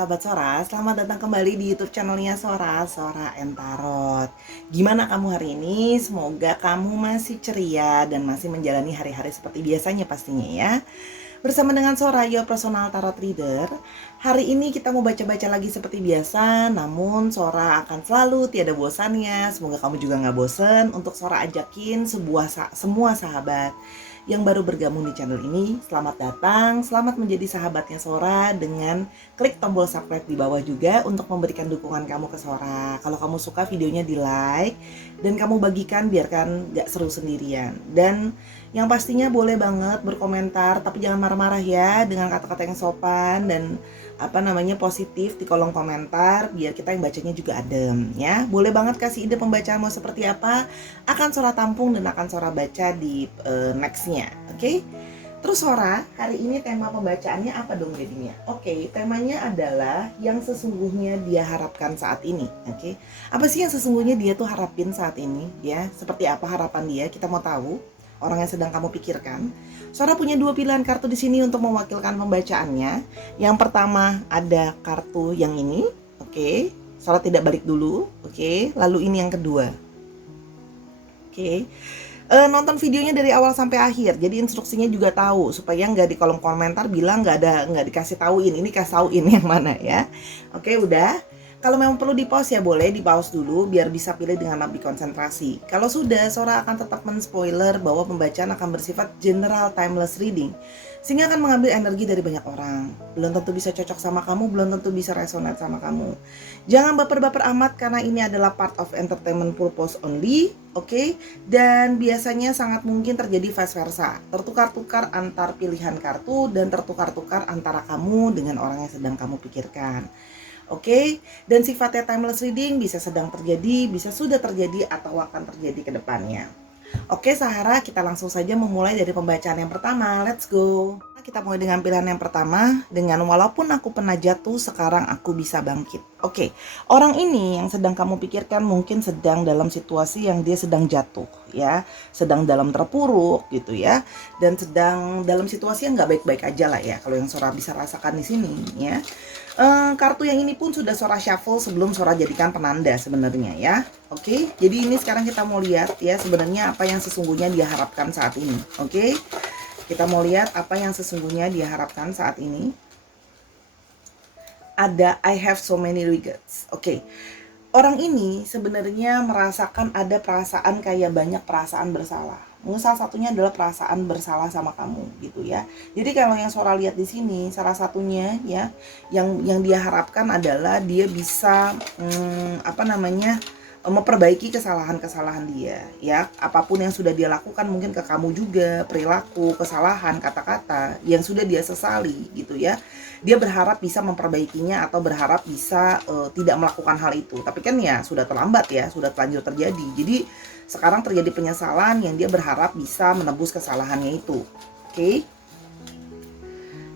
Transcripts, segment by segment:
sahabat Sora, selamat datang kembali di YouTube channelnya Sora, Sora and Tarot. Gimana kamu hari ini? Semoga kamu masih ceria dan masih menjalani hari-hari seperti biasanya pastinya ya. Bersama dengan Sora, your personal tarot reader. Hari ini kita mau baca-baca lagi seperti biasa, namun Sora akan selalu tiada bosannya. Semoga kamu juga gak bosen untuk Sora ajakin semua sahabat yang baru bergabung di channel ini. Selamat datang, selamat menjadi sahabatnya Sora dengan klik tombol subscribe di bawah juga untuk memberikan dukungan kamu ke Sora. Kalau kamu suka videonya di like dan kamu bagikan biarkan gak seru sendirian. Dan yang pastinya boleh banget berkomentar, tapi jangan marah-marah ya, dengan kata-kata yang sopan dan positif di kolom komentar biar kita yang bacanya juga adem ya. Boleh banget kasih ide pembacaan mau seperti apa, akan Sora tampung dan akan Sora baca di nextnya. Oke? Terus Sora, hari ini tema pembacaannya apa dong jadinya? Oke, temanya adalah yang sesungguhnya dia harapkan saat ini. Oke, apa sih yang sesungguhnya dia tuh harapin saat ini ya? Seperti apa harapan dia? Kita mau tahu. Orang yang sedang kamu pikirkan. Sora punya dua pilihan kartu di sini untuk mewakilkan pembacaannya. Yang pertama ada kartu yang ini, oke. Sora tidak balik dulu, oke. Lalu ini yang kedua, oke. Nonton videonya dari awal sampai akhir, jadi instruksinya juga tahu supaya nggak di kolom komentar bilang nggak dikasih tauin. Ini kasih tauin yang mana ya. Oke, udah. Kalau memang perlu di-pause ya boleh di-pause dulu biar bisa pilih dengan lebih konsentrasi. Kalau sudah, Sora akan tetap men-spoiler bahwa pembacaan akan bersifat general timeless reading, sehingga akan mengambil energi dari banyak orang. Belum tentu bisa cocok sama kamu, belum tentu bisa resonate sama kamu. Jangan baper-baper amat karena ini adalah part of entertainment purpose only, oke? Dan biasanya sangat mungkin terjadi vice versa, tertukar-tukar antar pilihan kartu dan tertukar-tukar antara kamu dengan orang yang sedang kamu pikirkan. Oke, dan sifatnya timeless reading bisa sedang terjadi, bisa sudah terjadi, atau akan terjadi ke depannya. Oke, Sahara, kita langsung saja memulai dari pembacaan yang pertama. Let's go. Kita mulai dengan pilihan yang pertama, dengan walaupun aku pernah jatuh, sekarang aku bisa bangkit. Oke, orang ini yang sedang kamu pikirkan mungkin sedang dalam situasi yang dia sedang jatuh, ya, sedang dalam terpuruk gitu ya, dan sedang dalam situasi yang nggak baik-baik aja lah ya, kalau yang Sora bisa rasakan di sini ya. Kartu yang ini pun sudah Sora shuffle sebelum Sora jadikan penanda sebenarnya ya. Oke, jadi ini sekarang kita mau lihat ya sebenarnya apa yang sesungguhnya dia harapkan saat ini. Oke, kita mau lihat apa yang sesungguhnya dia harapkan saat ini. Ada I have so many regrets. Oke, orang ini sebenarnya merasakan ada perasaan kayak banyak perasaan bersalah. Mungkin salah satunya adalah perasaan bersalah sama kamu gitu ya. Jadi kalau yang Sora lihat di sini salah satunya ya yang dia harapkan adalah dia bisa memperbaiki kesalahan-kesalahan dia ya. Apapun yang sudah dia lakukan mungkin ke kamu juga, perilaku, kesalahan, kata-kata yang sudah dia sesali gitu ya. Dia berharap bisa memperbaikinya atau berharap bisa tidak melakukan hal itu. Tapi kan ya sudah terlambat ya, sudah terlanjur terjadi. Jadi sekarang terjadi penyesalan yang dia berharap bisa menebus kesalahannya itu. Oke.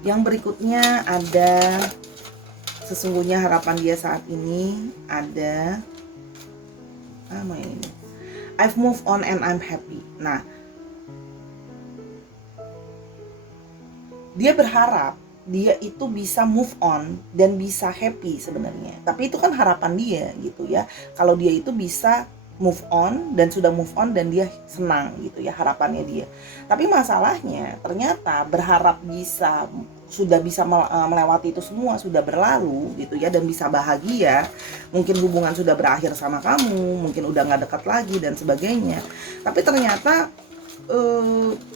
Yang berikutnya ada sesungguhnya harapan dia saat ini ada ini. I've moved on and I'm happy. Nah, dia berharap dia itu bisa move on dan bisa happy sebenarnya. Tapi itu kan harapan dia gitu ya. Kalau dia itu bisa move on dan sudah move on dan dia senang gitu ya, harapannya dia. Tapi masalahnya ternyata berharap sudah bisa melewati itu semua, sudah berlalu gitu ya, dan bisa bahagia, mungkin hubungan sudah berakhir sama kamu, mungkin udah nggak dekat lagi dan sebagainya. Tapi ternyata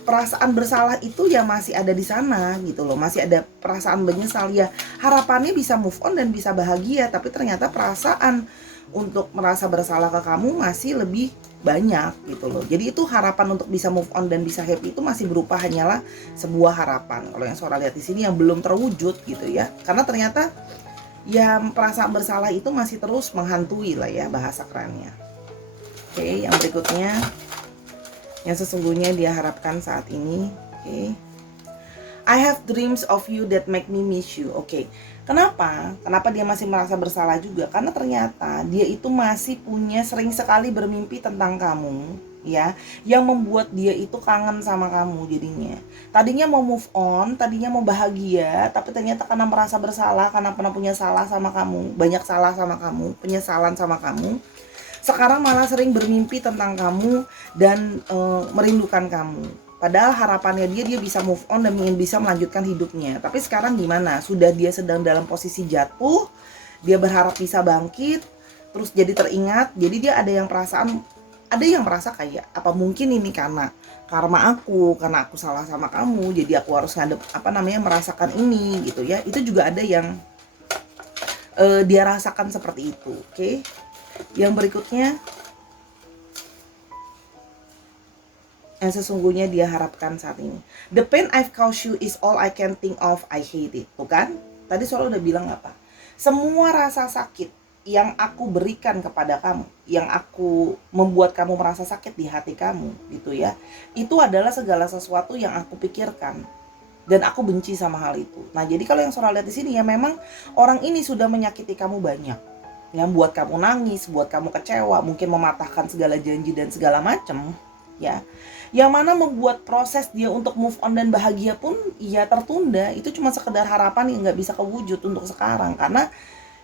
perasaan bersalah itu ya masih ada di sana gitu loh, masih ada perasaan menyesal ya. Harapannya bisa move on dan bisa bahagia, tapi ternyata perasaan untuk merasa bersalah ke kamu masih lebih banyak gitu loh. Jadi itu harapan untuk bisa move on dan bisa happy itu masih berupa hanyalah sebuah harapan. Kalau yang Sora lihat di sini yang belum terwujud gitu ya. Karena ternyata ya perasaan bersalah itu masih terus menghantui lah ya bahasa kerennya. Oke, yang berikutnya yang sesungguhnya dia harapkan saat ini. Oke. I have dreams of you that make me miss you. Oke. Kenapa? Kenapa dia masih merasa bersalah juga? Karena ternyata dia itu masih sering sekali bermimpi tentang kamu ya, yang membuat dia itu kangen sama kamu jadinya. Tadinya mau move on, tadinya mau bahagia, tapi ternyata karena merasa bersalah, karena pernah punya salah sama kamu, banyak salah sama kamu, penyesalan sama kamu, sekarang malah sering bermimpi tentang kamu dan merindukan kamu. Padahal harapannya dia bisa move on dan ingin bisa melanjutkan hidupnya. Tapi sekarang gimana? Sudah dia sedang dalam posisi jatuh, dia berharap bisa bangkit, terus jadi teringat, jadi dia ada yang merasa kayak apa mungkin ini karena karma aku, karena aku salah sama kamu, jadi aku harus merasakan ini gitu ya. Itu juga ada yang dia rasakan seperti itu. Oke. Yang berikutnya, yang sesungguhnya dia harapkan saat ini. The pain I've caused you is all I can think of, I hate it. Tuh kan? Tadi Sora udah bilang apa? Semua rasa sakit yang aku berikan kepada kamu, yang aku membuat kamu merasa sakit di hati kamu, gitu ya. Itu adalah segala sesuatu yang aku pikirkan. Dan aku benci sama hal itu. Nah, jadi kalau yang Sora lihat di sini ya memang orang ini sudah menyakiti kamu banyak. Yang buat kamu nangis, buat kamu kecewa, mungkin mematahkan segala janji dan segala macam, ya. Yang mana membuat proses dia untuk move on dan bahagia pun ya tertunda. Itu cuma sekedar harapan yang nggak bisa kewujud untuk sekarang, karena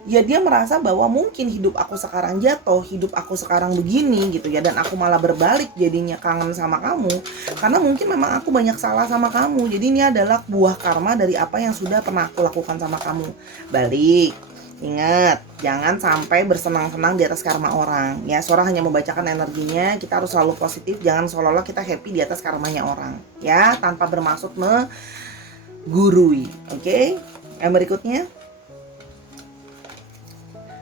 ya dia merasa bahwa mungkin hidup aku sekarang jatuh, hidup aku sekarang begini gitu ya, dan aku malah berbalik jadinya kangen sama kamu karena mungkin memang aku banyak salah sama kamu. Jadi ini adalah buah karma dari apa yang sudah pernah aku lakukan sama kamu. Balik. Ingat, jangan sampai bersenang-senang di atas karma orang. Ya, Sora hanya membacakan energinya, kita harus selalu positif, jangan seolah-olah kita happy di atas karmanya orang. Ya, tanpa bermaksud menggurui. Oke? Yang berikutnya,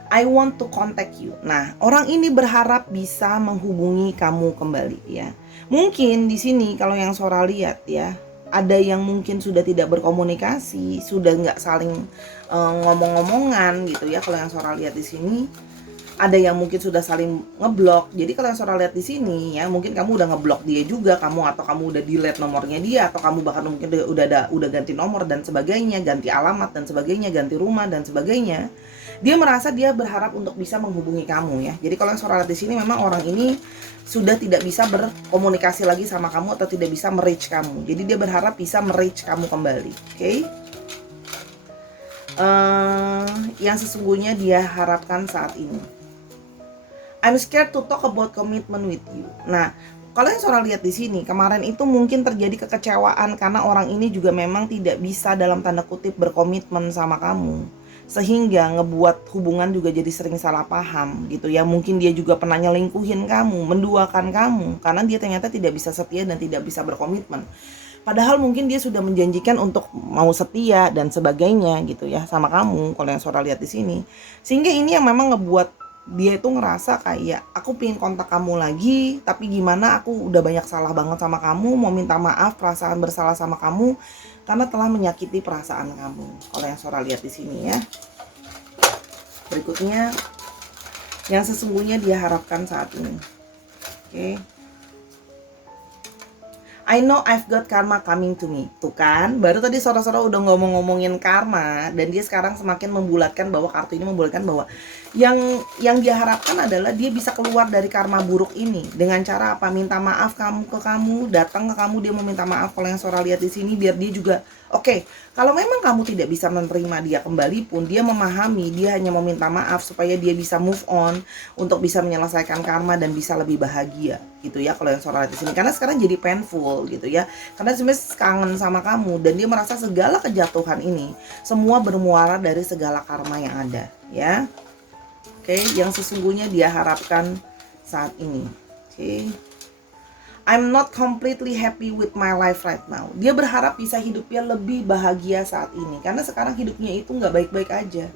I want to contact you. Nah, orang ini berharap bisa menghubungi kamu kembali ya. Mungkin di sini kalau yang Sora lihat ya, ada yang mungkin sudah tidak berkomunikasi, sudah nggak saling ngomong-ngomongan gitu ya. Kalau yang Sora lihat di sini, ada yang mungkin sudah saling ngeblok. Jadi kalau yang Sora lihat di sini ya, mungkin kamu udah ngeblok dia juga, atau kamu udah delete nomornya dia, atau kamu bahkan mungkin udah ganti nomor dan sebagainya, ganti alamat dan sebagainya, ganti rumah dan sebagainya. Dia merasa dia berharap untuk bisa menghubungi kamu ya. Jadi kalau yang Sora lihat di sini memang orang ini sudah tidak bisa berkomunikasi lagi sama kamu atau tidak bisa reach kamu. Jadi dia berharap bisa reach kamu kembali. Oke? Yang sesungguhnya dia harapkan saat ini. I'm scared to talk about commitment with you. Nah, kalau yang Sora lihat di sini, kemarin itu mungkin terjadi kekecewaan karena orang ini juga memang tidak bisa dalam tanda kutip berkomitmen sama kamu. Sehingga ngebuat hubungan juga jadi sering salah paham gitu ya. Mungkin dia juga pernah nyelingkuhin kamu, menduakan kamu, karena dia ternyata tidak bisa setia dan tidak bisa berkomitmen. Padahal mungkin dia sudah menjanjikan untuk mau setia dan sebagainya gitu ya sama kamu, kalau yang Sora lihat di sini. Sehingga ini yang memang ngebuat dia itu ngerasa kayak aku pengen kontak kamu lagi, tapi gimana, aku udah banyak salah banget sama kamu, mau minta maaf, perasaan bersalah sama kamu karena telah menyakiti perasaan kamu. Kalau yang Sora lihat di sini ya. Berikutnya, yang sesungguhnya dia harapkan saat ini. Oke. I know I've got karma coming to me. Tuh kan, baru tadi Sora-Sora udah ngomongin karma, dan dia sekarang semakin membulatkan bahwa kartu ini membulatkan bahwa yang dia harapkan adalah dia bisa keluar dari karma buruk ini dengan cara apa? Minta maaf kamu, datang ke kamu, dia mau minta maaf. Kalau yang Sora lihat di sini, biar dia juga oke, kalau memang kamu tidak bisa menerima dia kembali pun, dia memahami, dia hanya meminta maaf supaya dia bisa move on, untuk bisa menyelesaikan karma dan bisa lebih bahagia gitu ya. Kalau yang Sora lihat di sini, karena sekarang jadi painful gitu ya, karena sebenarnya kangen sama kamu dan dia merasa segala kejatuhan ini semua bermuara dari segala karma yang ada ya. Oke, yang sesungguhnya dia harapkan saat ini. Oke. I'm not completely happy with my life right now. Dia berharap bisa hidupnya lebih bahagia saat ini, karena sekarang hidupnya itu nggak baik-baik aja,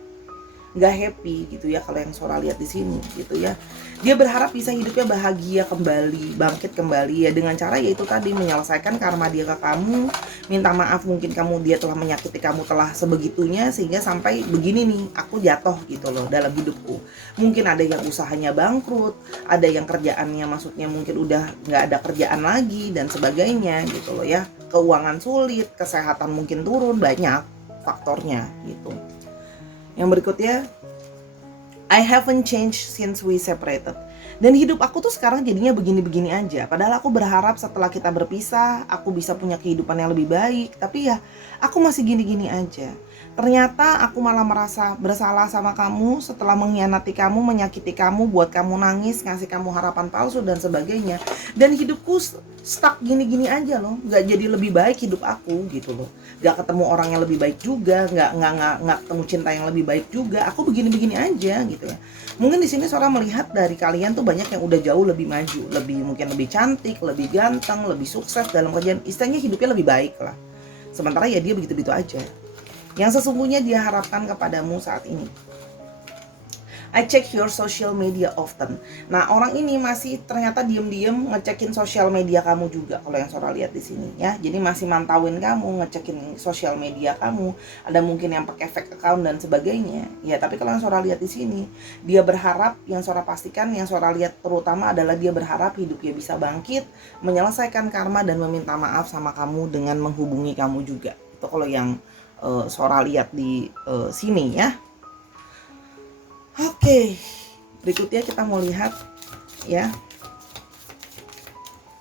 nggak happy gitu ya. Kalau yang Sora lihat di sini gitu ya, dia berharap bisa hidupnya bahagia kembali, bangkit kembali ya, dengan cara yaitu tadi menyelesaikan karma dia ke kamu, minta maaf, mungkin dia telah menyakiti kamu telah sebegitunya sehingga sampai begini nih, aku jatuh gitu loh dalam hidupku. Mungkin ada yang usahanya bangkrut, ada yang kerjaannya maksudnya mungkin udah nggak ada kerjaan lagi dan sebagainya gitu loh ya, keuangan sulit, kesehatan mungkin turun, banyak faktornya gitu. Yang berikutnya, I haven't changed since we separated. Dan hidup aku tuh sekarang jadinya begini-begini aja. Padahal aku berharap setelah kita berpisah, aku bisa punya kehidupan yang lebih baik. Tapi ya, aku masih gini-gini aja. Ternyata aku malah merasa bersalah sama kamu setelah mengkhianati kamu, menyakiti kamu, buat kamu nangis, ngasih kamu harapan palsu dan sebagainya. Dan hidupku stuck gini-gini aja loh. Gak jadi lebih baik hidup aku gitu loh. Gak ketemu orang yang lebih baik juga, gak ketemu cinta yang lebih baik juga. Aku begini-begini aja gitu ya. Mungkin di sini seorang melihat dari kalian tuh banyak yang udah jauh lebih maju, mungkin lebih cantik, lebih ganteng, lebih sukses dalam kerjaan, istilahnya hidupnya lebih baik lah. Sementara ya dia begitu-begitu aja. Yang sesungguhnya dia harapkan kepadamu saat ini, I check your social media often. Nah, orang ini masih ternyata diem-diem ngecekin sosial media kamu juga, kalau yang Sora lihat di sini ya. Jadi masih mantauin kamu, ngecekin sosial media kamu. Ada mungkin yang pakai fake account dan sebagainya. Ya, tapi kalau yang Sora lihat di sini, dia berharap, yang Sora pastikan, yang Sora lihat terutama adalah dia berharap hidupnya bisa bangkit, menyelesaikan karma dan meminta maaf sama kamu dengan menghubungi kamu juga. Itu kalau yang Sora lihat di sini ya. Oke, berikutnya kita mau lihat ya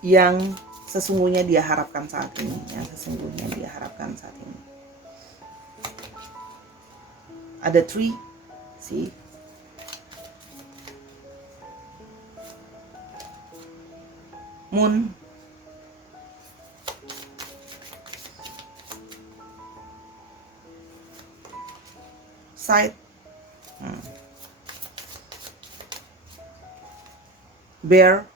yang sesungguhnya dia harapkan saat ini, Ada 3, see, Moon, Side, Bear,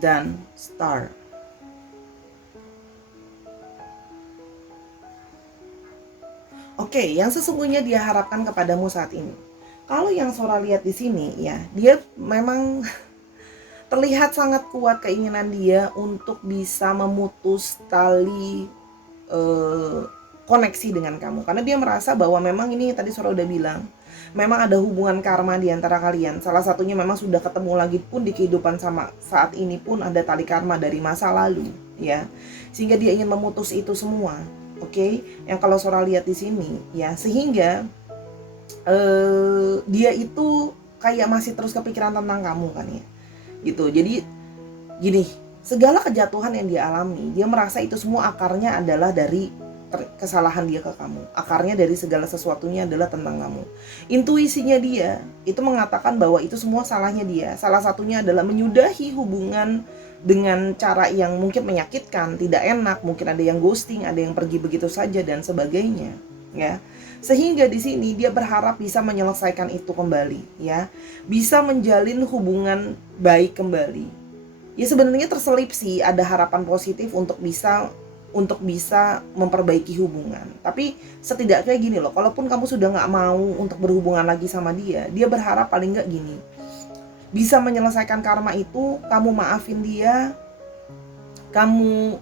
dan Star. Oke, yang sesungguhnya dia harapkan kepadamu saat ini. Kalau yang Sora lihat di sini ya, dia memang terlihat sangat kuat keinginan dia untuk bisa memutus tali koneksi dengan kamu, karena dia merasa bahwa memang ini tadi Sora udah bilang, memang ada hubungan karma di antara kalian. Salah satunya memang sudah ketemu lagi pun di kehidupan sama saat ini pun ada tali karma dari masa lalu ya, sehingga dia ingin memutus itu semua. Oke, yang kalau Sora lihat di sini ya, sehingga dia itu kayak masih terus kepikiran tentang kamu kan ya, gitu. Jadi gini, segala kejatuhan yang dia alami, dia merasa itu semua akarnya adalah dari kesalahan dia ke kamu. Akarnya dari segala sesuatunya adalah tentang kamu. Intuisinya dia itu mengatakan bahwa itu semua salahnya dia. Salah satunya adalah menyudahi hubungan dengan cara yang mungkin menyakitkan, tidak enak, mungkin ada yang ghosting, ada yang pergi begitu saja dan sebagainya, ya. Sehingga di sini dia berharap bisa menyelesaikan itu kembali, ya. Bisa menjalin hubungan baik kembali. Ya sebenarnya terselip sih ada harapan positif untuk bisa memperbaiki hubungan. Tapi setidaknya gini loh, kalaupun kamu sudah nggak mau untuk berhubungan lagi sama dia, dia berharap paling nggak gini, bisa menyelesaikan karma itu, kamu maafin dia, kamu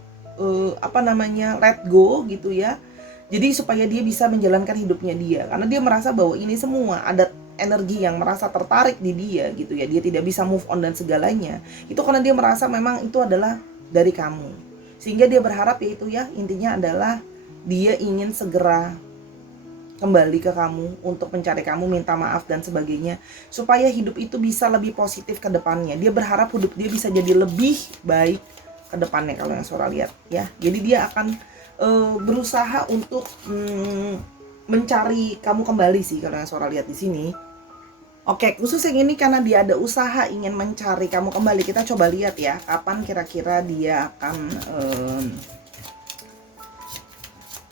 let go gitu ya. Jadi supaya dia bisa menjalankan hidupnya dia, karena dia merasa bahwa ini semua ada energi yang merasa tertarik di dia gitu ya. Dia tidak bisa move on dan segalanya. Itu karena dia merasa memang itu adalah dari kamu. Sehingga dia berharap ya itu ya, intinya adalah dia ingin segera kembali ke kamu untuk mencari kamu, minta maaf dan sebagainya, supaya hidup itu bisa lebih positif ke depannya. Dia berharap hidup dia bisa jadi lebih baik ke depannya kalau yang Sora lihat ya. Jadi dia akan berusaha untuk mencari kamu kembali sih kalau yang Sora lihat di sini. Oke, khusus yang ini karena dia ada usaha ingin mencari kamu kembali. Kita coba lihat ya, kapan kira-kira dia akan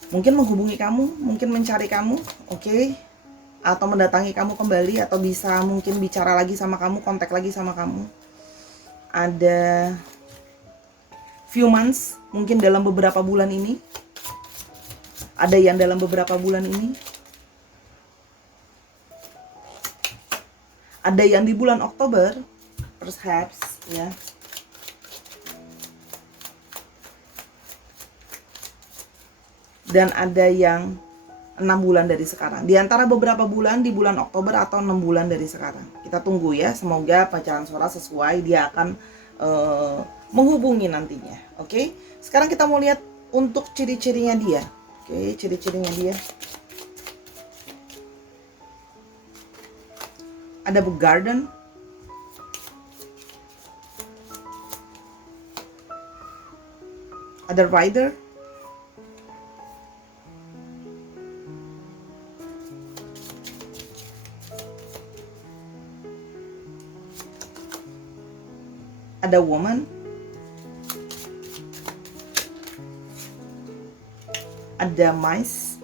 mungkin menghubungi kamu, mungkin mencari kamu, oke? Atau mendatangi kamu kembali, atau bisa mungkin bicara lagi sama kamu, kontak lagi sama kamu. Ada few months, mungkin dalam beberapa bulan ini. Ada yang dalam beberapa bulan ini. Ada yang di bulan Oktober, perhaps ya. Dan ada yang 6 bulan dari sekarang. Di antara beberapa bulan di bulan Oktober atau 6 bulan dari sekarang. Kita tunggu ya, semoga pacaran Sora sesuai, dia akan menghubungi nantinya. Oke. Sekarang kita mau lihat untuk ciri-cirinya dia. Oke, ciri-cirinya dia. Ada book garden. Ada rider. Ada woman. Ada mice.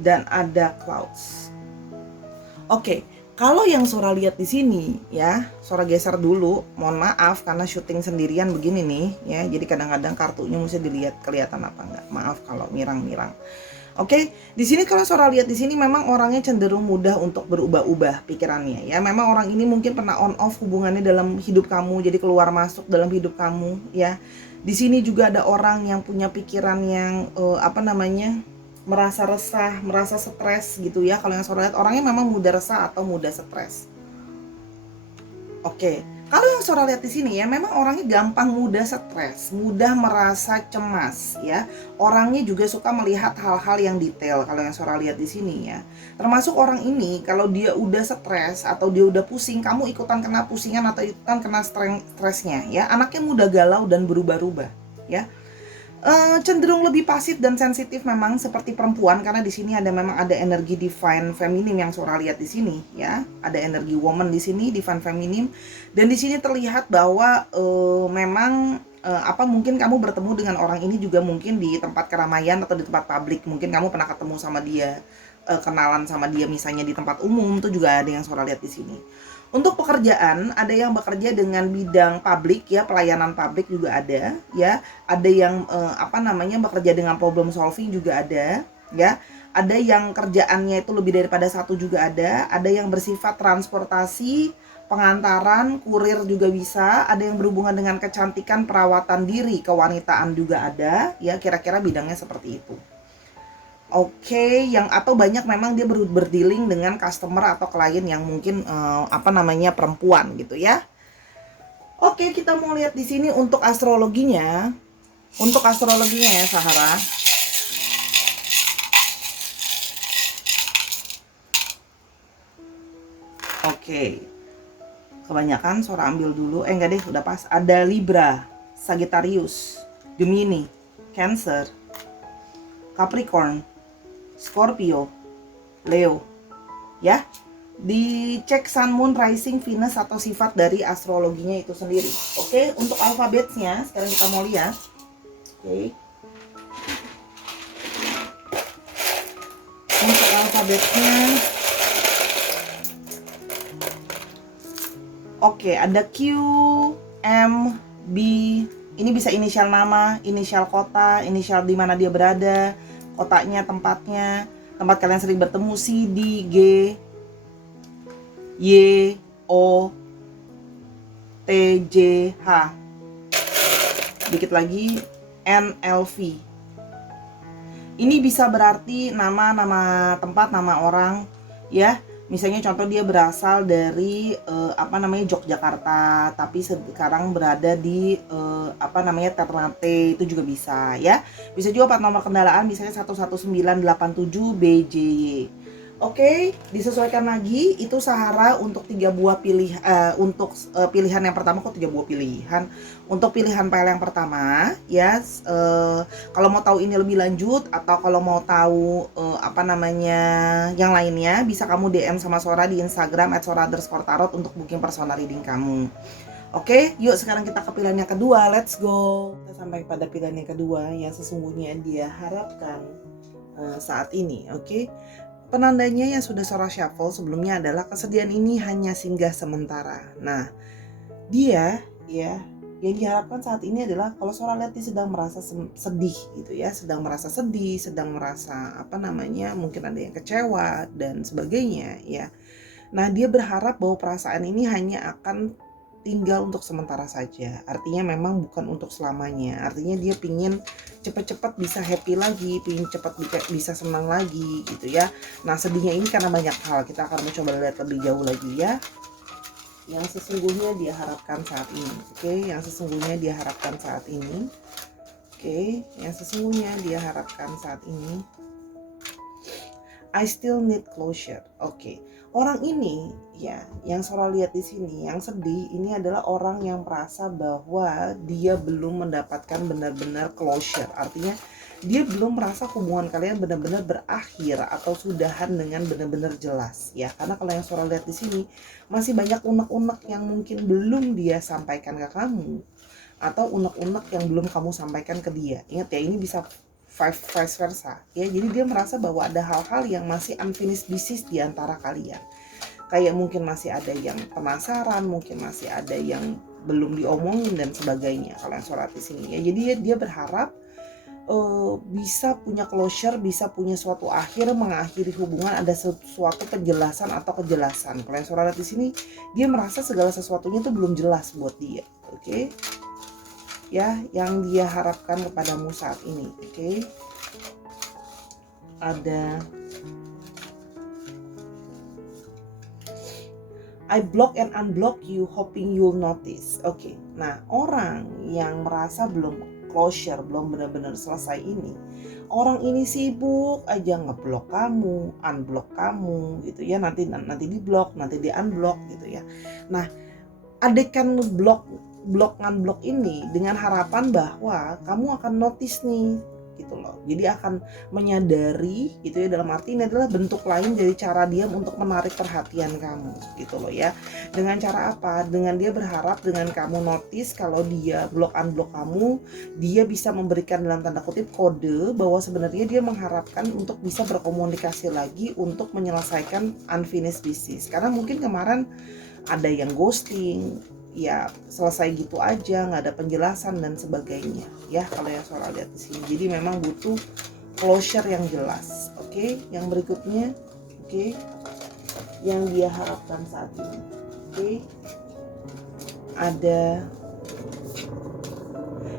Dan ada clouds. Oke, kalau yang Sora lihat di sini ya, Sora geser dulu. Mohon maaf karena syuting sendirian begini nih ya. Jadi kadang-kadang kartunya mesti dilihat kelihatan apa enggak. Maaf kalau mirang-mirang. Oke, di sini kalau Sora lihat di sini memang orangnya cenderung mudah untuk berubah-ubah pikirannya ya. Memang orang ini mungkin pernah on off hubungannya dalam hidup kamu, jadi keluar masuk dalam hidup kamu ya. Di sini juga ada orang yang punya pikiran yang merasa resah, merasa stres gitu ya. Kalau yang Sora lihat orangnya memang mudah resah atau mudah stres. Oke, kalau yang Sora lihat di sini ya, memang orangnya gampang mudah stres, mudah merasa cemas ya. Orangnya juga suka melihat hal-hal yang detail kalau yang Sora lihat di sini ya. Termasuk orang ini kalau dia udah stres atau dia udah pusing, kamu ikutan kena pusingan atau ikutan kena stresnya ya. Anaknya mudah galau dan berubah-ubah ya. Cenderung lebih pasif dan sensitif memang seperti perempuan, karena di sini memang ada energi divine feminim yang Sora lihat di sini ya. Ada energi woman di sini, divine feminim, dan di sini terlihat bahwa memang mungkin kamu bertemu dengan orang ini juga mungkin di tempat keramaian atau di tempat publik. Mungkin kamu pernah ketemu sama dia, kenalan sama dia misalnya di tempat umum, itu juga ada yang Sora lihat di sini. Untuk pekerjaan, ada yang bekerja dengan bidang publik ya, pelayanan publik juga ada ya. Ada yang bekerja dengan problem solving juga ada ya. Ada yang kerjaannya itu lebih daripada satu juga ada. Ada yang bersifat transportasi, pengantaran, kurir juga bisa. Ada yang berhubungan dengan kecantikan, perawatan diri, kewanitaan juga ada ya. Kira-kira bidangnya seperti itu. Oke, yang atau banyak memang dia berdealing dengan customer atau klien yang mungkin perempuan gitu ya. Oke, kita mau lihat di sini untuk astrologinya. Untuk astrologinya ya, Sahara. Oke. Kebanyakan Sora ambil dulu. Enggak deh, udah pas. Ada Libra, Sagittarius, Gemini, Cancer, Capricorn, Scorpio, Leo ya. Dicek Sun, Moon, Rising, Venus atau sifat dari astrologinya itu sendiri. Oke, untuk alfabetnya sekarang kita mau lihat. Oke. Untuk alfabetnya, oke, ada Q, M, B. Ini bisa inisial nama, inisial kota, inisial di mana dia berada, kotanya, tempatnya, tempat kalian sering bertemu. C, D, G, Y, O, T, J, H. Dikit lagi N, L, V. Ini bisa berarti nama tempat, nama orang ya. Misalnya contoh dia berasal dari Yogyakarta, tapi sekarang berada di Ternate, itu juga bisa ya. Bisa juga plat nomor kendaraan misalnya 11987 BJY. Oke, disesuaikan lagi. Itu Sahara untuk 3 buah pilihan yang pertama. Kok 3 buah pilihan? Untuk pilihan file yang pertama ya, kalau mau tahu ini lebih lanjut atau kalau mau tahu yang lainnya, bisa kamu DM sama Sora di Instagram @sora_tarot untuk booking personal reading kamu. Oke, yuk sekarang kita ke pilihan yang kedua. Let's go. Kita sampai pada pilihan yang kedua yang sesungguhnya dia harapkan saat ini. Oke. Penandanya yang sudah Sora shuffle sebelumnya adalah kesedihan ini hanya singgah sementara. Nah, dia ya yang diharapkan saat ini adalah kalau Sora lihat dia sedang merasa sedih gitu ya, sedang merasa sedih, sedang merasa mungkin ada yang kecewa dan sebagainya ya. Nah, dia berharap bahwa perasaan ini hanya akan tinggal untuk sementara saja. Artinya memang bukan untuk selamanya. Artinya dia pingin cepat-cepat bisa happy lagi, pingin cepat bisa senang lagi gitu ya. Nah, sedihnya ini karena banyak hal. Kita akan mencoba lihat lebih jauh lagi ya. Yang sesungguhnya dia harapkan saat ini. Oke, yang sesungguhnya dia harapkan saat ini. Oke, yang sesungguhnya dia harapkan saat ini. I still need closure. Oke. Orang ini ya, yang Sora lihat di sini, yang sedih ini adalah orang yang merasa bahwa dia belum mendapatkan benar-benar closure. Artinya dia belum merasa hubungan kalian benar-benar berakhir atau sudahan dengan benar-benar jelas ya. Karena kalau yang Sora lihat di sini masih banyak unek-unek yang mungkin belum dia sampaikan ke kamu atau unek-unek yang belum kamu sampaikan ke dia. Ingat ya, ini bisa vice versa ya. Jadi dia merasa bahwa ada hal-hal yang masih unfinished business di antara kalian. Kayak mungkin masih ada yang penasaran, mungkin masih ada yang belum diomongin dan sebagainya kalau yang Sora di sini ya. Jadi dia berharap bisa punya closure, bisa punya suatu akhir, mengakhiri hubungan, ada sesuatu penjelasan atau kejelasan. Kalau yang Sora di sini dia merasa segala sesuatunya itu belum jelas buat dia. Oke. Ya, yang dia harapkan kepadamu saat ini. Oke. Ada I block and unblock you hoping you'll notice. Oke. Nah, orang yang merasa belum closure, belum benar-benar selesai ini, orang ini sibuk aja ngeblok kamu, unblock kamu gitu ya. Nanti di block, nanti di unblock gitu ya. Nah, adekan unblock ini dengan harapan bahwa kamu akan notice nih gitu loh. Jadi akan menyadari gitu ya, dalam arti ini adalah bentuk lain dari cara dia untuk menarik perhatian kamu gitu loh ya. Dengan cara apa? Dengan dia berharap dengan kamu notice kalau dia unblock kamu, dia bisa memberikan dalam tanda kutip kode bahwa sebenarnya dia mengharapkan untuk bisa berkomunikasi lagi untuk menyelesaikan unfinished business. Karena mungkin kemarin ada yang ghosting, ya selesai gitu aja, nggak ada penjelasan dan sebagainya ya kalau yang Sora lihat di sini. Jadi memang butuh closure yang jelas. Oke, yang berikutnya, oke, yang dia harapkan saat ini. Oke, ada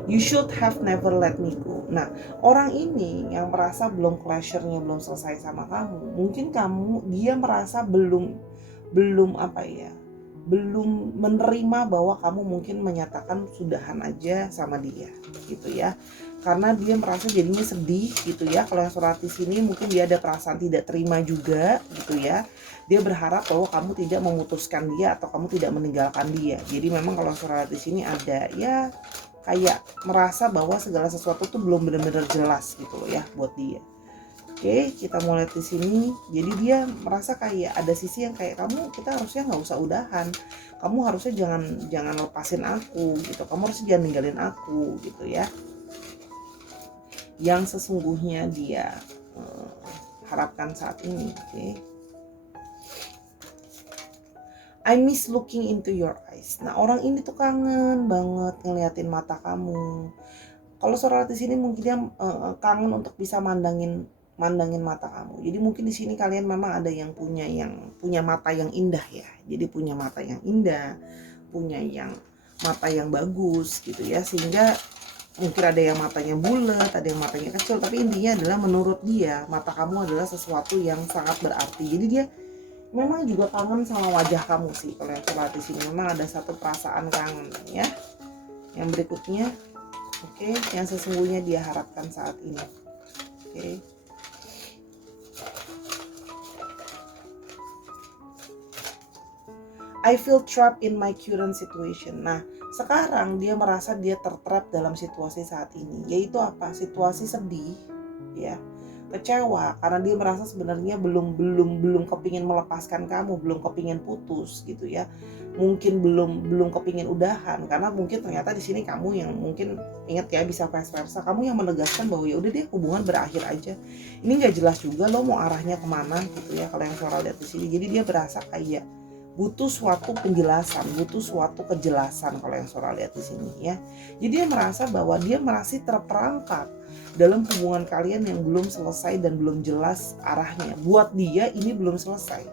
you should have never let me go. Nah, orang ini yang merasa belum closure-nya belum selesai sama kamu, mungkin dia merasa belum apa ya, belum menerima bahwa kamu mungkin menyatakan sudahan aja sama dia gitu ya. Karena dia merasa jadinya sedih gitu ya. Kalau yang Sora di sini mungkin dia ada perasaan tidak terima juga gitu ya. Dia berharap bahwa kamu tidak memutuskan dia atau kamu tidak meninggalkan dia. Jadi memang kalau Sora di sini ada ya kayak merasa bahwa segala sesuatu tuh belum benar-benar jelas gitu loh ya buat dia. Oke, kita mulai di sini. Jadi dia merasa kayak ada sisi yang kayak kita harusnya nggak usah udahan. Kamu harusnya jangan lepasin aku gitu. Kamu harusnya jangan ninggalin aku gitu ya. Yang sesungguhnya dia harapkan saat ini. Oke. I miss looking into your eyes. Nah, orang ini tuh kangen banget ngeliatin mata kamu. Kalau Sora di sini mungkin dia kangen untuk bisa mandangin mata kamu. Jadi mungkin di sini kalian memang ada yang punya mata yang indah ya. Jadi punya mata yang indah, punya yang mata yang bagus gitu ya. Sehingga mungkin ada yang matanya bulat, ada yang matanya kecil, tapi intinya adalah menurut dia mata kamu adalah sesuatu yang sangat berarti. Jadi dia memang juga kangen sama wajah kamu sih. Kalau yang Sora di sini memang ada satu perasaan kangen ya. Yang berikutnya, oke, yang sesungguhnya dia harapkan saat ini. Oke. I feel trapped in my current situation. Nah, sekarang dia merasa dia tertrap dalam situasi saat ini. Yaitu apa? Situasi sedih, ya, kecewa karena dia merasa sebenarnya belum kepingin melepaskan kamu, belum kepingin putus gitu ya. Mungkin belum kepingin udahan karena mungkin ternyata di sini kamu yang mungkin ingat ya, bisa vice versa. Kamu yang menegaskan bahwa ya udah deh, hubungan berakhir aja. Ini nggak jelas juga lo mau arahnya kemana gitu ya. Kalau yang Sora lihat di sini, jadi dia berasa kayak butuh suatu penjelasan, butuh suatu kejelasan kalau yang Sora lihat di sini ya. Jadi dia merasa bahwa dia masih terperangkap dalam hubungan kalian yang belum selesai dan belum jelas arahnya. Buat dia ini belum selesai.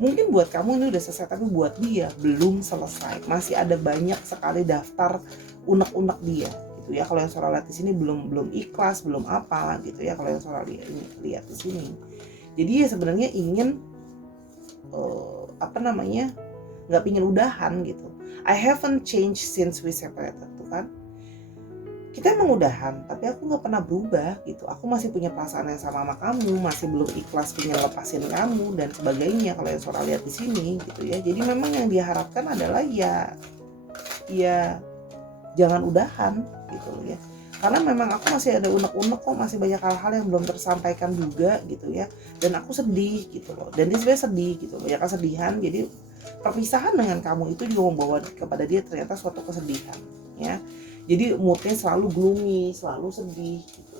Mungkin buat kamu ini udah selesai, tapi buat dia belum selesai. Masih ada banyak sekali daftar unek-unek dia gitu ya. Kalau yang Sora lihat di sini belum ikhlas, belum apa gitu ya, kalau yang Sora lihat di sini. Jadi ya sebenarnya ingin nggak pingin udahan gitu. I haven't changed since we separated, tuh kan. Kita emang udahan, tapi aku nggak pernah berubah gitu. Aku masih punya perasaan yang sama kamu, masih belum ikhlas pengen lepasin kamu dan sebagainya. Kalau yang Sora lihat di sini gitu ya. Jadi memang yang diharapkan adalah ya jangan udahan gitu loh ya. Karena memang aku masih ada unek-unek kok, masih banyak hal-hal yang belum tersampaikan juga gitu ya. Dan aku sedih gitu loh. Dan dia sebenarnya sedih gitu, banyak kesedihan. Jadi perpisahan dengan kamu itu juga membawa kepada dia ternyata suatu kesedihan ya. Jadi moodnya selalu gloomy, selalu sedih gitu.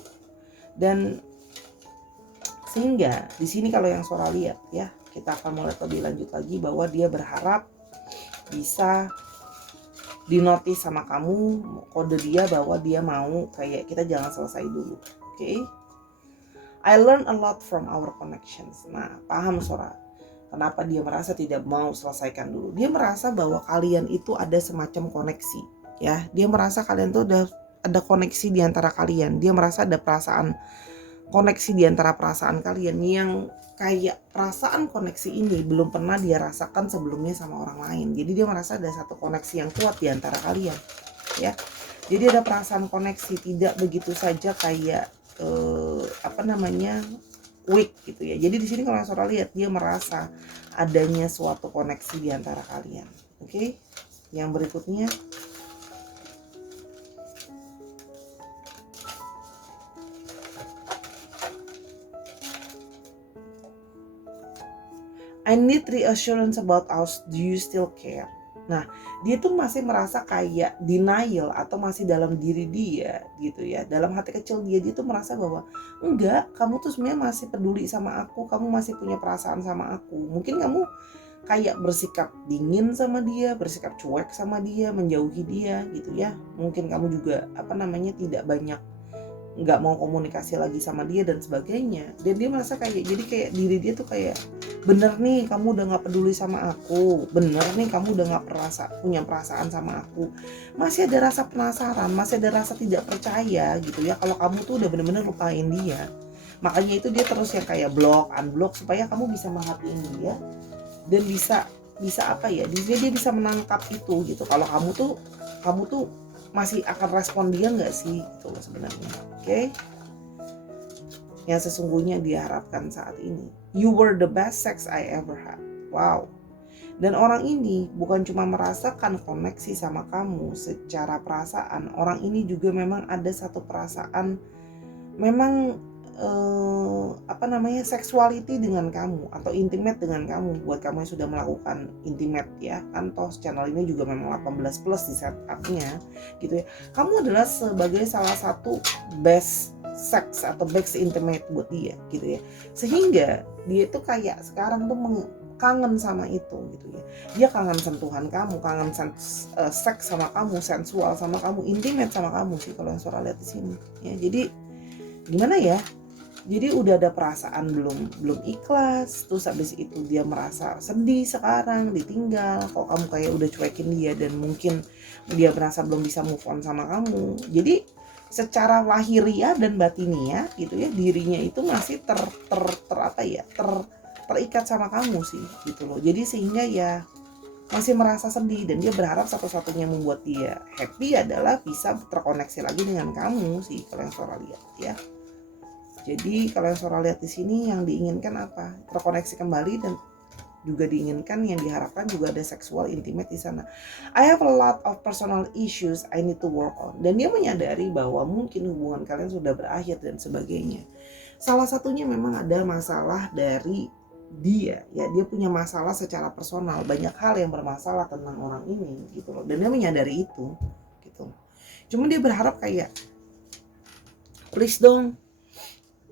Dan sehingga di sini kalau yang Sora lihat ya, kita akan mulai lebih lanjut lagi bahwa dia berharap bisa dinotis sama kamu, kode dia bahwa dia mau kayak kita jangan selesai dulu. Oke? I learn a lot from our connections. Nah, paham Sora? Kenapa dia merasa tidak mau selesaikan dulu? Dia merasa bahwa kalian itu ada semacam koneksi. Ya, dia merasa kalian tuh ada koneksi di antara kalian. Dia merasa ada perasaan koneksi di antara perasaan kalian yang kayak perasaan koneksi ini belum pernah dia rasakan sebelumnya sama orang lain. Jadi dia merasa ada satu koneksi yang kuat di antara kalian. Ya. Jadi ada perasaan koneksi, tidak begitu saja kayak weak gitu ya. Jadi di sini kalau Sora lihat dia merasa adanya suatu koneksi di antara kalian. Oke? Yang berikutnya I need reassurance about us. Do you still care? Nah, dia tuh masih merasa kayak denial atau masih dalam diri dia gitu ya. Dalam hati kecil dia tuh merasa bahwa enggak, kamu tuh sebenarnya masih peduli sama aku, kamu masih punya perasaan sama aku. Mungkin kamu kayak bersikap dingin sama dia, bersikap cuek sama dia, menjauhi dia gitu ya. Mungkin kamu juga tidak banyak, nggak mau komunikasi lagi sama dia dan sebagainya. Dan dia merasa kayak jadi kayak diri dia tuh kayak bener nih kamu udah nggak peduli sama aku, bener nih kamu udah nggak punya perasaan sama aku, masih ada rasa penasaran, masih ada rasa tidak percaya gitu ya kalau kamu tuh udah bener-bener lupain dia. Makanya itu dia terus yang kayak unblock supaya kamu bisa menghargai dia dan bisa dia bisa menangkap itu gitu kalau kamu tuh masih akan respon dia nggak sih gitu loh sebenarnya. Oke? Yang sesungguhnya diharapkan saat ini. You were the best sex I ever had. Wow. Dan orang ini bukan cuma merasakan koneksi sama kamu secara perasaan. Orang ini juga memang ada satu perasaan memang sexuality dengan kamu atau intimate dengan kamu. Buat kamu yang sudah melakukan intimate ya, kan toh channel ini juga memang 18 plus di setupnya gitu ya. Kamu adalah sebagai salah satu best sex atau best intimate buat dia gitu ya. Sehingga dia itu kayak sekarang tuh kangen sama itu gitu ya. Dia kangen sentuhan kamu, kangen seks sama kamu, sensual sama kamu, intimate sama kamu sih kalau yang Sora lihat di sini ya. Jadi gimana ya? Jadi udah ada perasaan belum ikhlas, terus habis itu dia merasa sedih sekarang ditinggal, kok kamu kayak udah cuekin dia dan mungkin dia merasa belum bisa move on sama kamu. Jadi secara lahiriah dan batiniah gitu ya, dirinya itu masih terikat sama kamu sih gitu loh. Jadi sehingga ya masih merasa sedih dan dia berharap satu-satunya membuat dia happy adalah bisa terkoneksi lagi dengan kamu sih kalau yang Sora lihat ya. Jadi kalau yang Sora lihat di sini yang diinginkan apa? Terkoneksi kembali dan juga diinginkan yang diharapkan juga ada seksual intimate di sana. I have a lot of personal issues I need to work on. Dan dia menyadari bahwa mungkin hubungan kalian sudah berakhir dan sebagainya. Salah satunya memang ada masalah dari dia ya, dia punya masalah secara personal, banyak hal yang bermasalah tentang orang ini gitu loh. Dan dia menyadari itu gitu. Cuma dia berharap kayak please dong,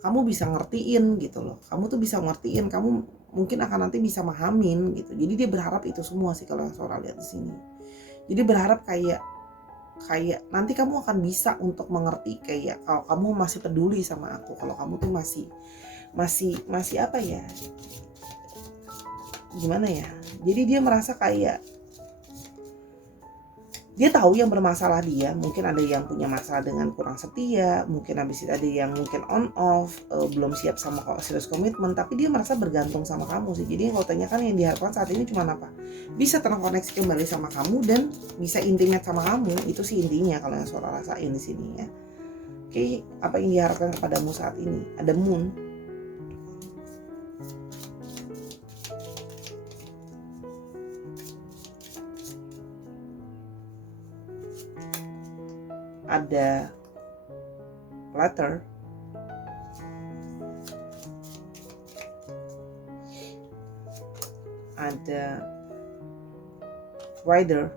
kamu bisa ngertiin gitu loh. Kamu tuh bisa ngertiin, kamu mungkin akan nanti bisa memahamin gitu. Jadi dia berharap itu semua sih kalau yang Sora lihat di sini. Jadi berharap kayak nanti kamu akan bisa untuk mengerti kayak kalau kamu masih peduli sama aku, kalau kamu tuh masih gimana ya, jadi dia merasa kayak dia tahu yang bermasalah dia, mungkin ada yang punya masalah dengan kurang setia, mungkin habis itu ada yang mungkin on off, belum siap sama serius komitmen, tapi dia merasa bergantung sama kamu sih. Jadi kalau tanyakan yang diharapkan saat ini cuma apa? Bisa terkoneksi kembali sama kamu dan bisa intimate sama kamu, itu sih intinya kalau yang Sora rasain di sini ya. Oke, apa yang diharapkan kepadamu saat ini? Ada moon. Ada letter, ada rider,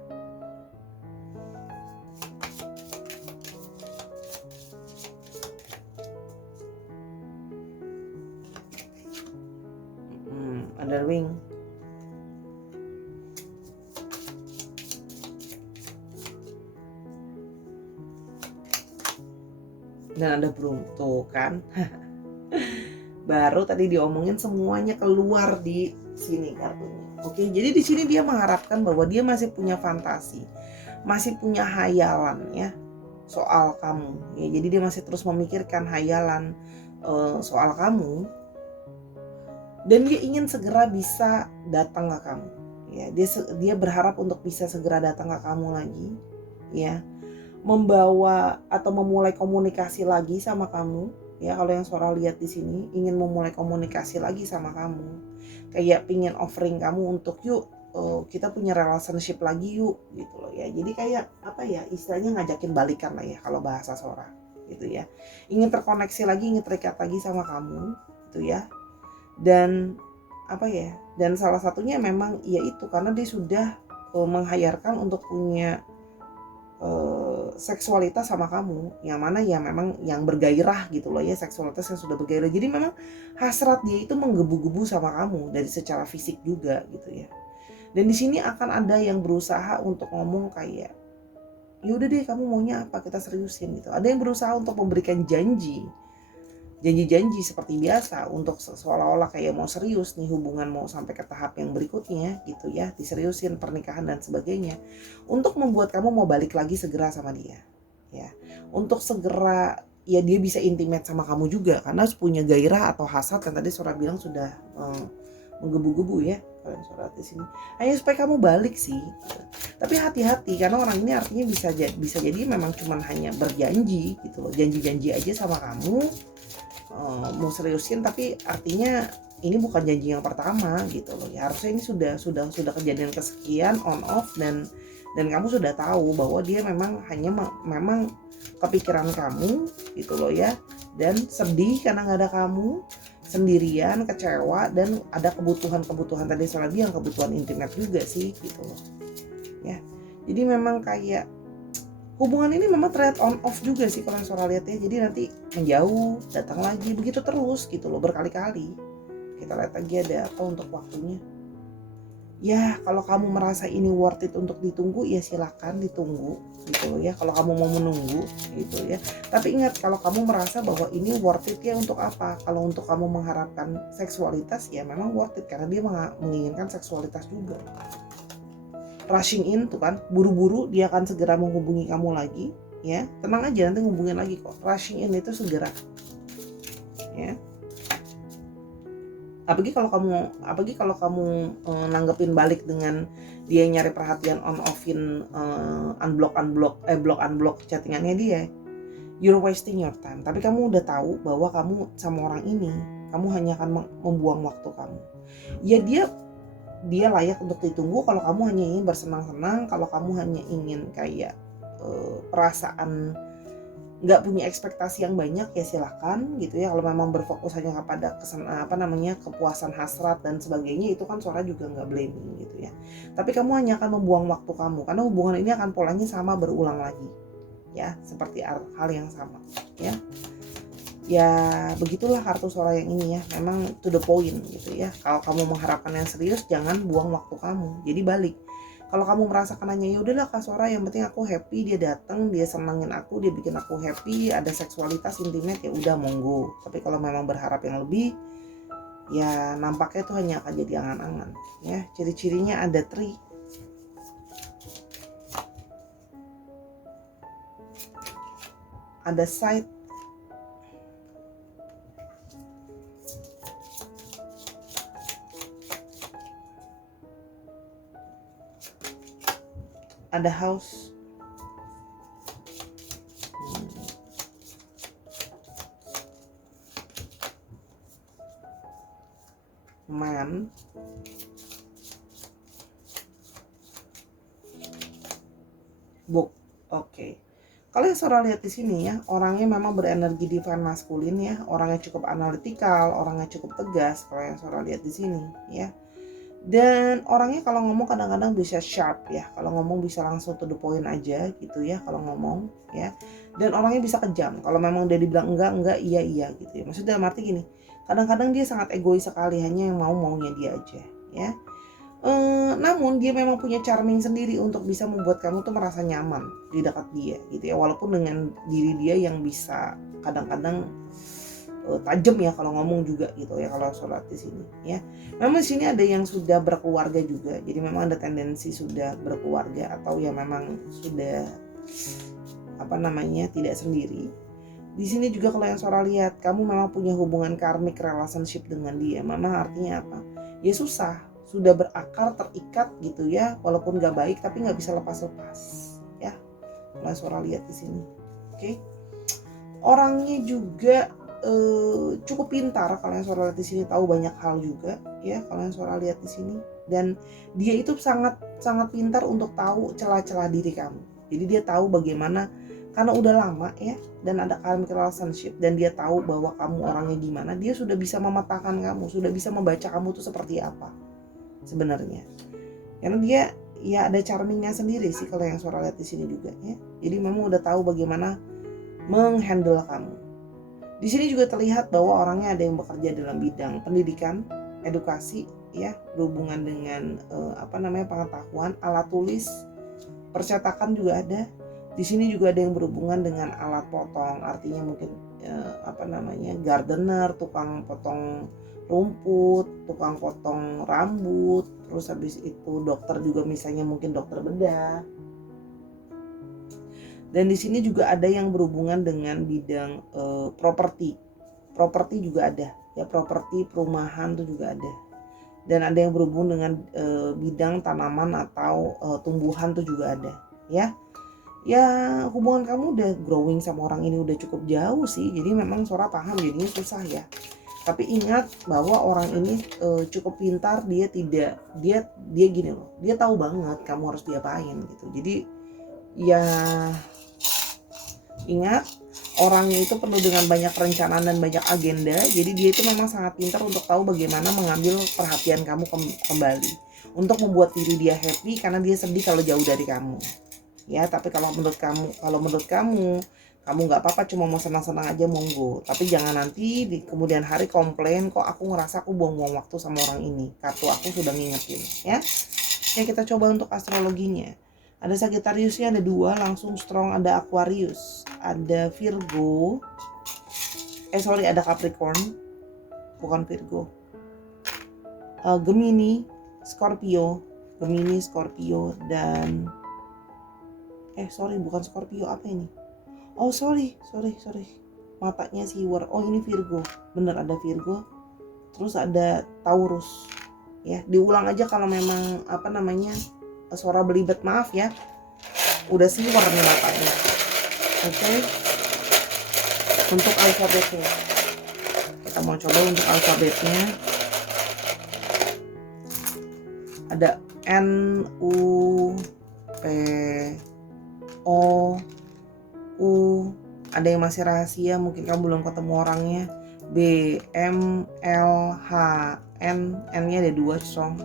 ada ring, dan ada broom. Tuh kan. Baru tadi diomongin semuanya keluar di sini kartunya. Oke, jadi di sini dia mengharapkan bahwa dia masih punya fantasi, masih punya hayalan ya soal kamu. Ya, jadi dia masih terus memikirkan hayalan soal kamu, dan dia ingin segera bisa datang ke kamu. Ya, dia berharap untuk bisa segera datang ke kamu lagi, ya, membawa atau memulai komunikasi lagi sama kamu. Ya, kalau yang Sora lihat di sini ingin memulai komunikasi lagi sama kamu, kayak pingin offering kamu untuk yuk kita punya relationship lagi yuk gitu loh ya. Jadi kayak apa ya, istilahnya ngajakin balikan lah ya kalau bahasa Sora gitu ya. Ingin terkoneksi lagi, ingin terikat lagi sama kamu gitu ya. Dan apa ya, dan salah satunya memang ya itu karena dia sudah menghayarkan untuk punya seksualitas sama kamu, yang mana ya memang yang bergairah gitu loh ya, seksualitas yang sudah bergairah. Jadi memang hasrat dia itu menggebu-gebu sama kamu dari secara fisik juga gitu ya. Dan di sini akan ada yang berusaha untuk ngomong kayak, yaudah deh kamu maunya apa, kita seriusin gitu. Ada yang berusaha untuk memberikan janji seperti biasa untuk seolah-olah kayak mau serius nih, hubungan mau sampai ke tahap yang berikutnya gitu ya, diseriusin, pernikahan dan sebagainya, untuk membuat kamu mau balik lagi segera sama dia ya, untuk segera ya dia bisa intimate sama kamu juga karena punya gairah atau hasrat yang tadi Sora bilang sudah menggebu-gebu ya kalau Sora di sini, hanya supaya kamu balik sih. Tapi hati-hati karena orang ini artinya bisa jadi memang cuman hanya berjanji gitu loh, janji-janji aja sama kamu, mau seriusin, tapi artinya ini bukan janji yang pertama gitu loh ya. Harusnya ini sudah kejadian kesekian on off, dan kamu sudah tahu bahwa dia memang hanya memang kepikiran kamu gitu loh ya, dan sedih karena nggak ada kamu, sendirian, kecewa, dan ada kebutuhan tadi soal bilang kebutuhan intimate juga sih gitu loh ya. Jadi memang kayak hubungan ini memang terlihat on off juga sih kalau Sora lihat ya. Jadi nanti menjauh, datang lagi, begitu terus gitu loh, berkali-kali. Kita lihat lagi ada apa untuk waktunya. Ya kalau kamu merasa ini worth it untuk ditunggu, ya silakan ditunggu gitu loh ya, kalau kamu mau menunggu gitu ya. Tapi ingat, kalau kamu merasa bahwa ini worth it ya untuk apa, kalau untuk kamu mengharapkan seksualitas ya memang worth it karena dia menginginkan seksualitas juga. Rushing in tuh kan, buru-buru dia akan segera menghubungi kamu lagi ya, tenang aja nanti ngubungin lagi kok. Rushing in itu segera ya, apalagi kalau kamu nanggepin balik dengan dia nyari perhatian on offin, block chattingannya dia, you're wasting your time. Tapi kamu udah tahu bahwa kamu sama orang ini kamu hanya akan membuang waktu kamu ya. Dia layak untuk ditunggu kalau kamu hanya ingin bersenang-senang, kalau kamu hanya ingin kayak perasaan nggak punya ekspektasi yang banyak ya silakan gitu ya. Kalau memang berfokus hanya kepada kepuasan hasrat dan sebagainya, itu kan Sora juga nggak blaming gitu ya. Tapi kamu hanya akan membuang waktu kamu karena hubungan ini akan polanya sama berulang lagi ya, seperti hal yang sama ya. Ya begitulah kartu Sora yang ini ya, memang to the point gitu ya. Kalau kamu mengharapkan yang serius, jangan buang waktu kamu, jadi balik. Kalau kamu merasakan hanya ya udahlah Kak Sora, yang penting aku happy, dia datang, dia senangin aku, dia bikin aku happy, ada seksualitas intimate, ya udah monggo. Tapi kalau memang berharap yang lebih, ya nampaknya itu hanya akan jadi angan-angan ya. Ciri-cirinya ada tree, ada side, ada house, man, book. Oke. Kalau yang Sora lihat di sini ya, orangnya memang berenergi divine maskulin ya, orangnya cukup analitikal, orangnya cukup tegas kalau yang Sora lihat di sini ya. Dan orangnya kalau ngomong kadang-kadang bisa sharp ya, kalau ngomong bisa langsung to the point aja gitu ya kalau ngomong ya. Dan orangnya bisa kejam, kalau memang udah dibilang enggak, iya gitu ya. Maksudnya dalam arti gini, kadang-kadang dia sangat egois sekali, hanya yang maunya dia aja ya. Namun dia memang punya charming sendiri untuk bisa membuat kamu tuh merasa nyaman di dekat dia gitu ya, walaupun dengan diri dia yang bisa kadang-kadang tajam ya kalau ngomong juga gitu ya kalau sholat di sini ya. Memang di sini ada yang sudah berkeluarga juga, jadi memang ada tendensi sudah berkeluarga atau ya memang sudah tidak sendiri. Di sini juga kalau yang Sora lihat, kamu memang punya hubungan karmic relationship dengan dia. Memang artinya apa? Ya susah, sudah berakar, terikat gitu ya, walaupun gak baik tapi nggak bisa lepas-lepas ya. Kalau Sora lihat di sini, oke. Orangnya juga cukup pintar kalau yang Sora lihat di sini, tahu banyak hal juga ya kalau yang Sora lihat di sini. Dan dia itu sangat pintar untuk tahu celah-celah diri kamu. Jadi dia tahu bagaimana, karena udah lama ya dan ada karmic relationship dan dia tahu bahwa kamu orangnya gimana, dia sudah bisa memetakan kamu, sudah bisa membaca kamu tuh seperti apa sebenarnya. Karena dia ya ada charmingnya sendiri sih kalau yang Sora lihat di sini juga ya. Jadi memang udah tahu bagaimana menghandle kamu. Di sini juga terlihat bahwa orangnya ada yang bekerja dalam bidang pendidikan, edukasi ya, berhubungan dengan pengetahuan, alat tulis, percetakan juga ada. Di sini juga ada yang berhubungan dengan alat potong, artinya mungkin gardener, tukang potong rumput, tukang potong rambut, terus habis itu dokter juga, misalnya mungkin dokter bedah. Dan di sini juga ada yang berhubungan dengan bidang properti juga ada ya, properti perumahan tuh juga ada. Dan ada yang berhubungan dengan bidang tanaman atau tumbuhan tuh juga ada ya. Ya hubungan kamu udah growing sama orang ini udah cukup jauh sih, jadi memang Sora paham jadinya susah ya. Tapi ingat bahwa orang ini cukup pintar, dia gini loh, dia tahu banget kamu harus diapain gitu. Jadi ya ingat, orangnya itu penuh dengan banyak perencanaan dan banyak agenda. Jadi dia itu memang sangat pintar untuk tahu bagaimana mengambil perhatian kamu kembali, untuk membuat diri dia happy, karena dia sedih kalau jauh dari kamu ya. Tapi kalau menurut kamu nggak apa-apa, cuma mau senang-senang aja, monggo. Tapi jangan nanti di kemudian hari komplain, kok aku ngerasa aku buang-buang waktu sama orang ini, kartu aku sudah ngingetin ya. Yang kita coba untuk astrologinya, ada Sagittariusnya ada 2, langsung strong. Ada Aquarius, ada Virgo, ada Capricorn, bukan Virgo, Gemini, Scorpio, dan bukan Scorpio, apa ini? Sorry, matanya siwer. Ini Virgo, bener, ada Virgo. Terus ada Taurus ya, diulang aja kalau memang Sora belibet, maaf ya, udah siwer nih matanya. Oke. Untuk alfabetnya, kita mau coba untuk alfabetnya. Ada N, U, P, O, U. Ada yang masih rahasia, mungkin kamu belum ketemu orangnya. B, M, L, H, N. N-nya ada 2 strong,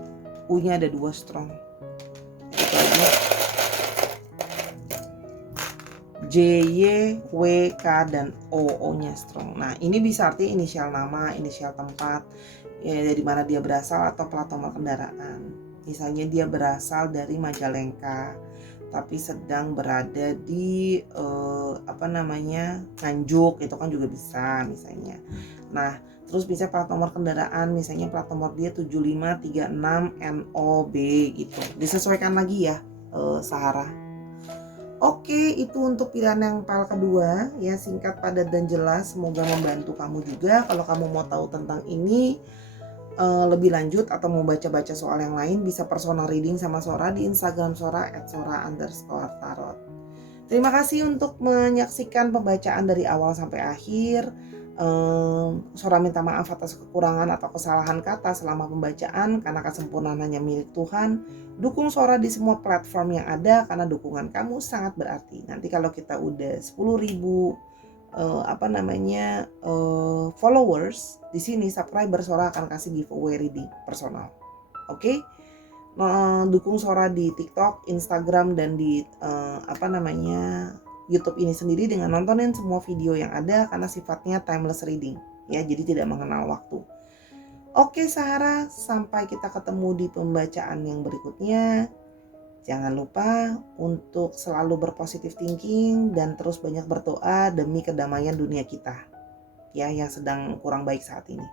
U-nya ada 2 strong. Itu aja. J, Y, W, K, dan O. O-nya strong. Nah, ini bisa artinya inisial nama, inisial tempat ya, dari mana dia berasal, atau plat nomor kendaraan. Misalnya dia berasal dari Majalengka, tapi sedang berada di Nganjuk, itu kan juga bisa misalnya. Nah, terus bisa plat nomor kendaraan, misalnya plat nomor dia 7536 NOB gitu. Disesuaikan lagi ya, Sarah. Oke, itu untuk pilihan yang file kedua ya, singkat, padat, dan jelas. Semoga membantu kamu juga. Kalau kamu mau tahu tentang ini lebih lanjut atau mau baca-baca soal yang lain, bisa personal reading sama Sora di Instagram Sora @sora_tarot. Terima kasih untuk menyaksikan pembacaan dari awal sampai akhir. Sora minta maaf atas kekurangan atau kesalahan kata selama pembacaan, karena kesempurnaan hanya milik Tuhan. Dukung Sora di semua platform yang ada, karena dukungan kamu sangat berarti. Nanti kalau kita udah 10.000 followers di sini, subscriber, Sora akan kasih giveaway reading personal. Oke? Dukung Sora di TikTok, Instagram, dan di YouTube ini sendiri dengan nontonin semua video yang ada, karena sifatnya timeless reading ya, jadi tidak mengenal waktu. Oke Sarah, sampai kita ketemu di pembacaan yang berikutnya. Jangan lupa untuk selalu berpositif thinking dan terus banyak berdoa demi kedamaian dunia kita ya, yang sedang kurang baik saat ini.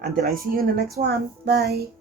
Until I see you in the next one. Bye.